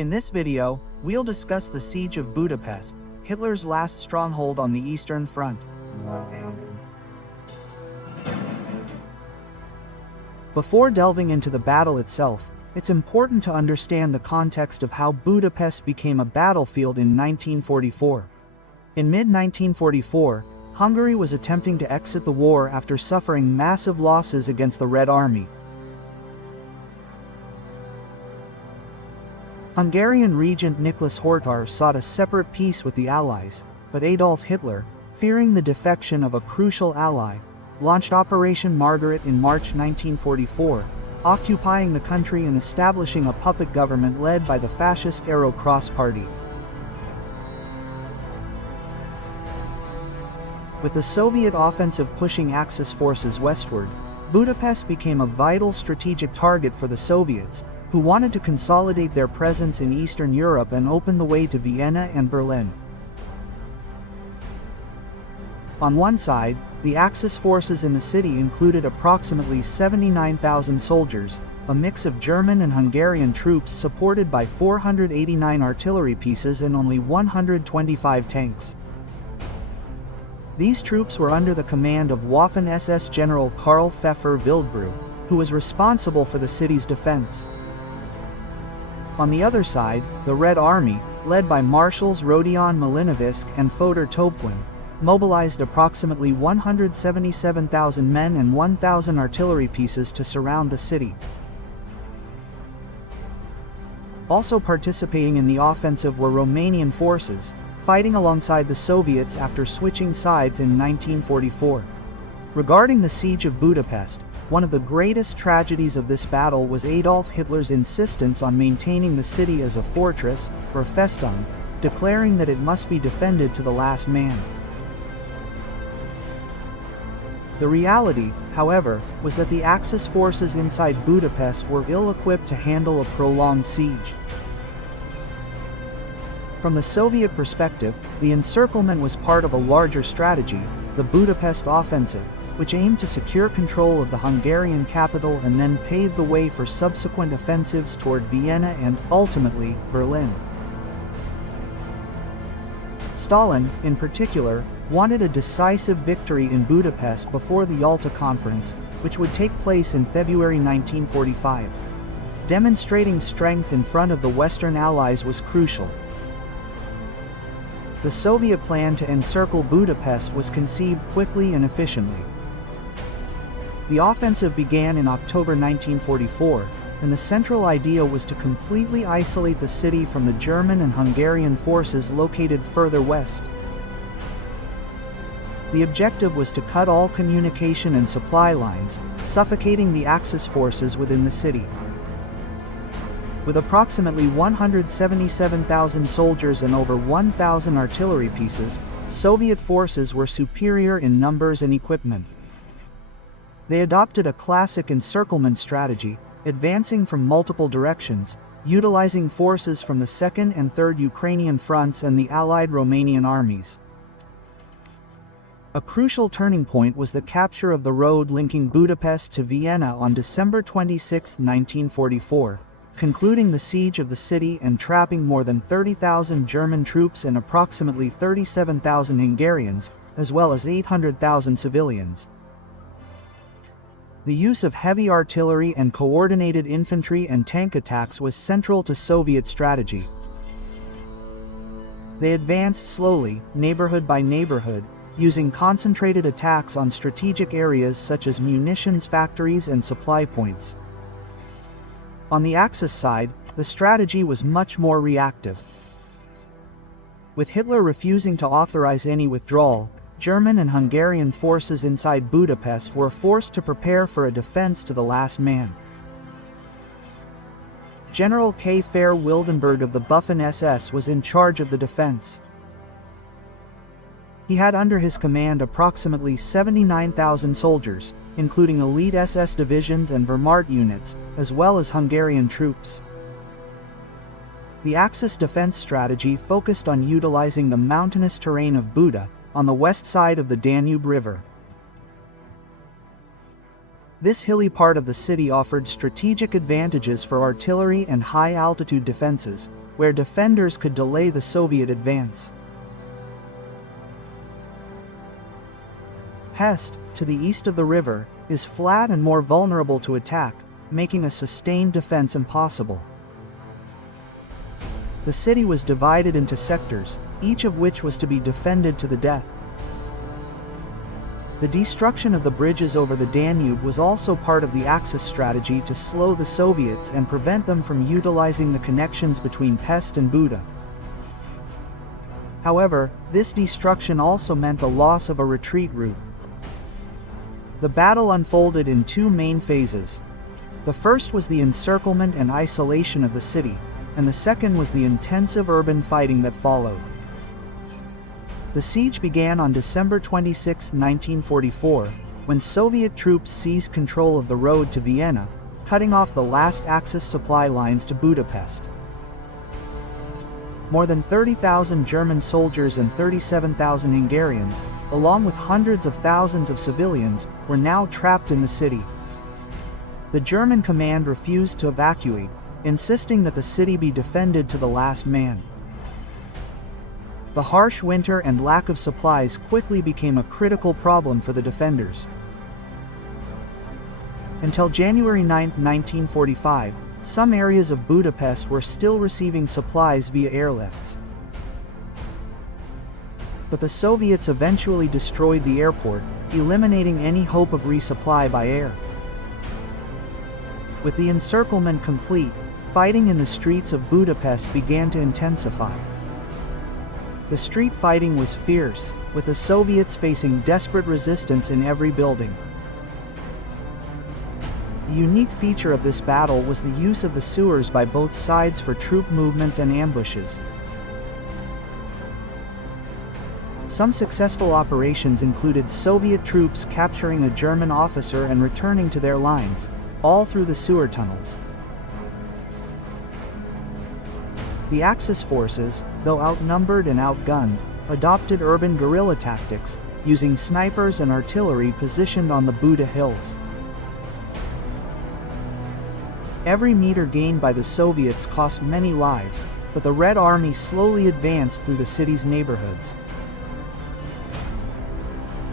In this video, we'll discuss the Siege of Budapest, Hitler's last stronghold on the Eastern Front. Before delving into the battle itself, it's important to understand the context of how Budapest became a battlefield in 1944. In mid-1944, Hungary was attempting to exit the war after suffering massive losses against the Red Army. Hungarian regent Nicholas Horthy sought a separate peace with the Allies, but Adolf Hitler, fearing the defection of a crucial ally, launched Operation Margaret in March 1944, occupying the country and establishing a puppet government led by the fascist Arrow Cross Party. With the Soviet offensive pushing Axis forces westward, Budapest became a vital strategic target for the Soviets, who wanted to consolidate their presence in Eastern Europe and open the way to Vienna and Berlin. On one side, the Axis forces in the city included approximately 79,000 soldiers, a mix of German and Hungarian troops supported by 489 artillery pieces and only 125 tanks. These troops were under the command of Waffen-SS General Karl Pfeffer Wildbrew, who was responsible for the city's defense. On the other side, the Red Army, led by Marshals Rodion Malinovisk and Fodor Topwin, mobilized approximately 177,000 men and 1,000 artillery pieces to surround the city. Also participating in the offensive were Romanian forces, fighting alongside the Soviets after switching sides in 1944. Regarding the Siege of Budapest, one of the greatest tragedies of this battle was Adolf Hitler's insistence on maintaining the city as a fortress, or Festung, declaring that it must be defended to the last man. The reality, however, was that the Axis forces inside Budapest were ill-equipped to handle a prolonged siege. From the Soviet perspective, the encirclement was part of a larger strategy, the Budapest Offensive, which aimed to secure control of the Hungarian capital and then pave the way for subsequent offensives toward Vienna and, ultimately, Berlin. Stalin, in particular, wanted a decisive victory in Budapest before the Yalta Conference, which would take place in February 1945. Demonstrating strength in front of the Western Allies was crucial. The Soviet plan to encircle Budapest was conceived quickly and efficiently. The offensive began in October 1944, and the central idea was to completely isolate the city from the German and Hungarian forces located further west. The objective was to cut all communication and supply lines, suffocating the Axis forces within the city. With approximately 177,000 soldiers and over 1,000 artillery pieces, Soviet forces were superior in numbers and equipment. They adopted a classic encirclement strategy, advancing from multiple directions, utilizing forces from the 2nd and 3rd Ukrainian fronts and the Allied Romanian armies. A crucial turning point was the capture of the road linking Budapest to Vienna on December 26, 1944, concluding the siege of the city and trapping more than 30,000 German troops and approximately 37,000 Hungarians, as well as 800,000 civilians. The use of heavy artillery and coordinated infantry and tank attacks was central to Soviet strategy. They advanced slowly, neighborhood by neighborhood, using concentrated attacks on strategic areas such as munitions factories and supply points. On the Axis side, the strategy was much more reactive. With Hitler refusing to authorize any withdrawal, German and Hungarian forces inside Budapest were forced to prepare for a defense to the last man. General K. Fair Wildenberg of the Waffen-SS was in charge of the defense. He had under his command approximately 79,000 soldiers, including elite SS divisions and Wehrmacht units, as well as Hungarian troops. The Axis defense strategy focused on utilizing the mountainous terrain of Buda, on the west side of the Danube River. This hilly part of the city offered strategic advantages for artillery and high-altitude defenses, where defenders could delay the Soviet advance. Pest, to the east of the river, is flat and more vulnerable to attack, making a sustained defense impossible. The city was divided into sectors, each of which was to be defended to the death. The destruction of the bridges over the Danube was also part of the Axis strategy to slow the Soviets and prevent them from utilizing the connections between Pest and Buda. However, this destruction also meant the loss of a retreat route. The battle unfolded in two main phases. The first was the encirclement and isolation of the city, and the second was the intensive urban fighting that followed. The siege began on December 26, 1944, when Soviet troops seized control of the road to Vienna, cutting off the last Axis supply lines to Budapest. More than 30,000 German soldiers and 37,000 Hungarians, along with hundreds of thousands of civilians, were now trapped in the city. The German command refused to evacuate, insisting that the city be defended to the last man. The harsh winter and lack of supplies quickly became a critical problem for the defenders. Until January 9, 1945, some areas of Budapest were still receiving supplies via airlifts. But the Soviets eventually destroyed the airport, eliminating any hope of resupply by air. With the encirclement complete, fighting in the streets of Budapest began to intensify. The street fighting was fierce, with the Soviets facing desperate resistance in every building. The unique feature of this battle was the use of the sewers by both sides for troop movements and ambushes. Some successful operations included Soviet troops capturing a German officer and returning to their lines, all through the sewer tunnels. The Axis forces, though outnumbered and outgunned, adopted urban guerrilla tactics, using snipers and artillery positioned on the Buda hills. Every meter gained by the Soviets cost many lives, but the Red Army slowly advanced through the city's neighborhoods.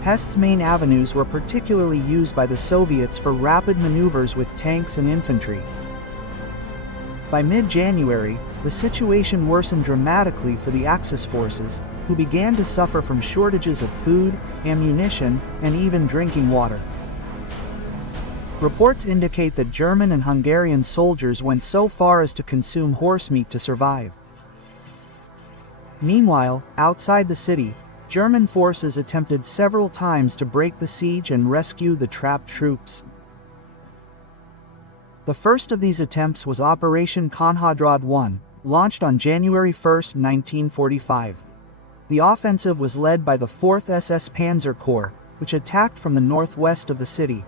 Pest's main avenues were particularly used by the Soviets for rapid maneuvers with tanks and infantry. By mid-January, the situation worsened dramatically for the Axis forces, who began to suffer from shortages of food, ammunition, and even drinking water. Reports indicate that German and Hungarian soldiers went so far as to consume horse meat to survive. Meanwhile, outside the city, German forces attempted several times to break the siege and rescue the trapped troops. The first of these attempts was Operation Konrad I, launched on January 1, 1945. The offensive was led by the 4th SS Panzer Corps, which attacked from the northwest of the city.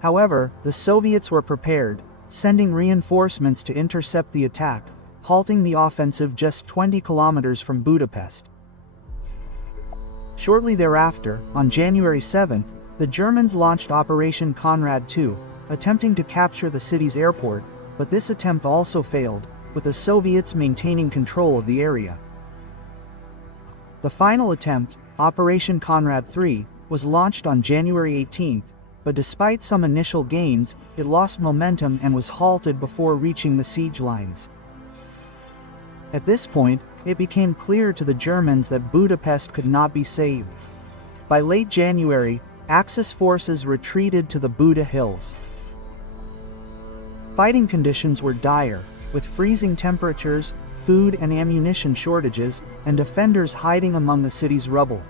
However, the Soviets were prepared, sending reinforcements to intercept the attack, halting the offensive just 20 kilometers from Budapest. Shortly thereafter, on January 7, the Germans launched Operation Konrad II, attempting to capture the city's airport, but this attempt also failed, with the Soviets maintaining control of the area. The final attempt, Operation Konrad III, was launched on January 18, but despite some initial gains, it lost momentum and was halted before reaching the siege lines. At this point, it became clear to the Germans that Budapest could not be saved. By late January, Axis forces retreated to the Buda Hills. Fighting conditions were dire, with freezing temperatures, food and ammunition shortages, and defenders hiding among the city's rubble.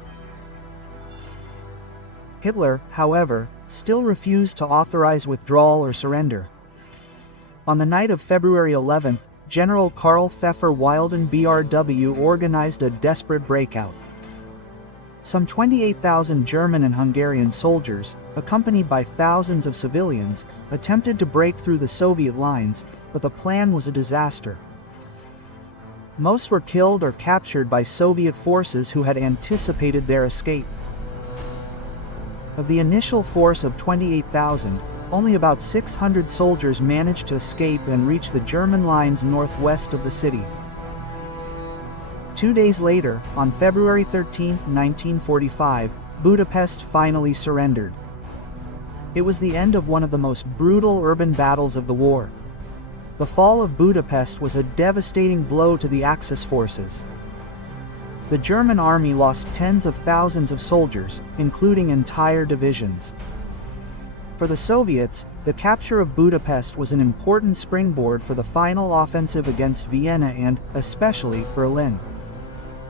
Hitler, however, still refused to authorize withdrawal or surrender. On the night of February 11, General Karl Pfeffer Wilden BRW organized a desperate breakout. Some 28,000 German and Hungarian soldiers, accompanied by thousands of civilians, attempted to break through the Soviet lines, but the plan was a disaster. Most were killed or captured by Soviet forces who had anticipated their escape. Of the initial force of 28,000, Only about 600 soldiers managed to escape and reach the German lines northwest of the city. 2 days later, on February 13, 1945, Budapest finally surrendered. It was the end of one of the most brutal urban battles of the war. The fall of Budapest was a devastating blow to the Axis forces. The German army lost tens of thousands of soldiers, including entire divisions. For the Soviets, the capture of Budapest was an important springboard for the final offensive against Vienna and, especially, Berlin.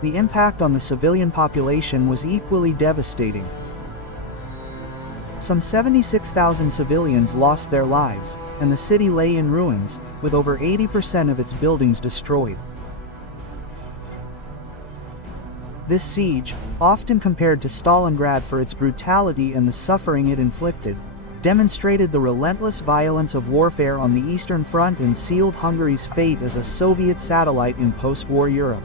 The impact on the civilian population was equally devastating. Some 76,000 civilians lost their lives, and the city lay in ruins, with over 80% of its buildings destroyed. This siege, often compared to Stalingrad for its brutality and the suffering it inflicted, demonstrated the relentless violence of warfare on the Eastern Front and sealed Hungary's fate as a Soviet satellite in post-war Europe.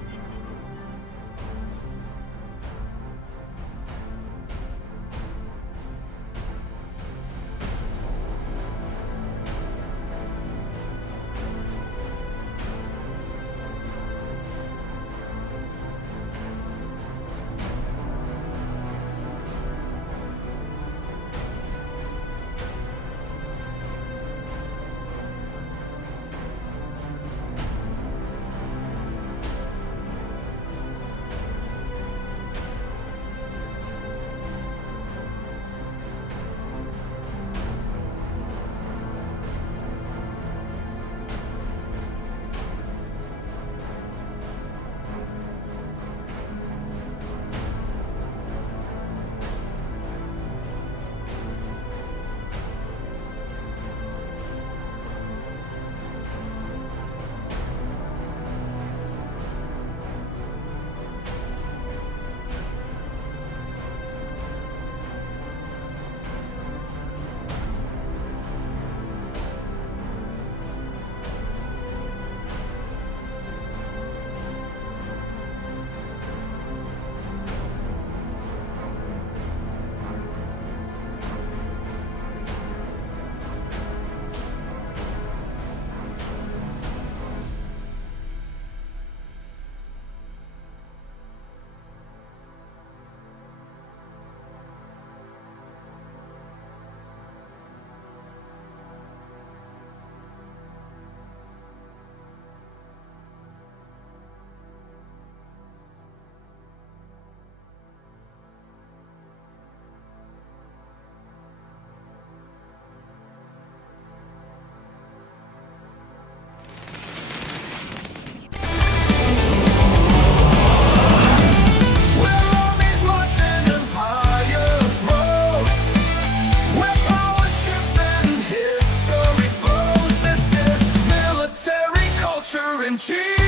Cheese!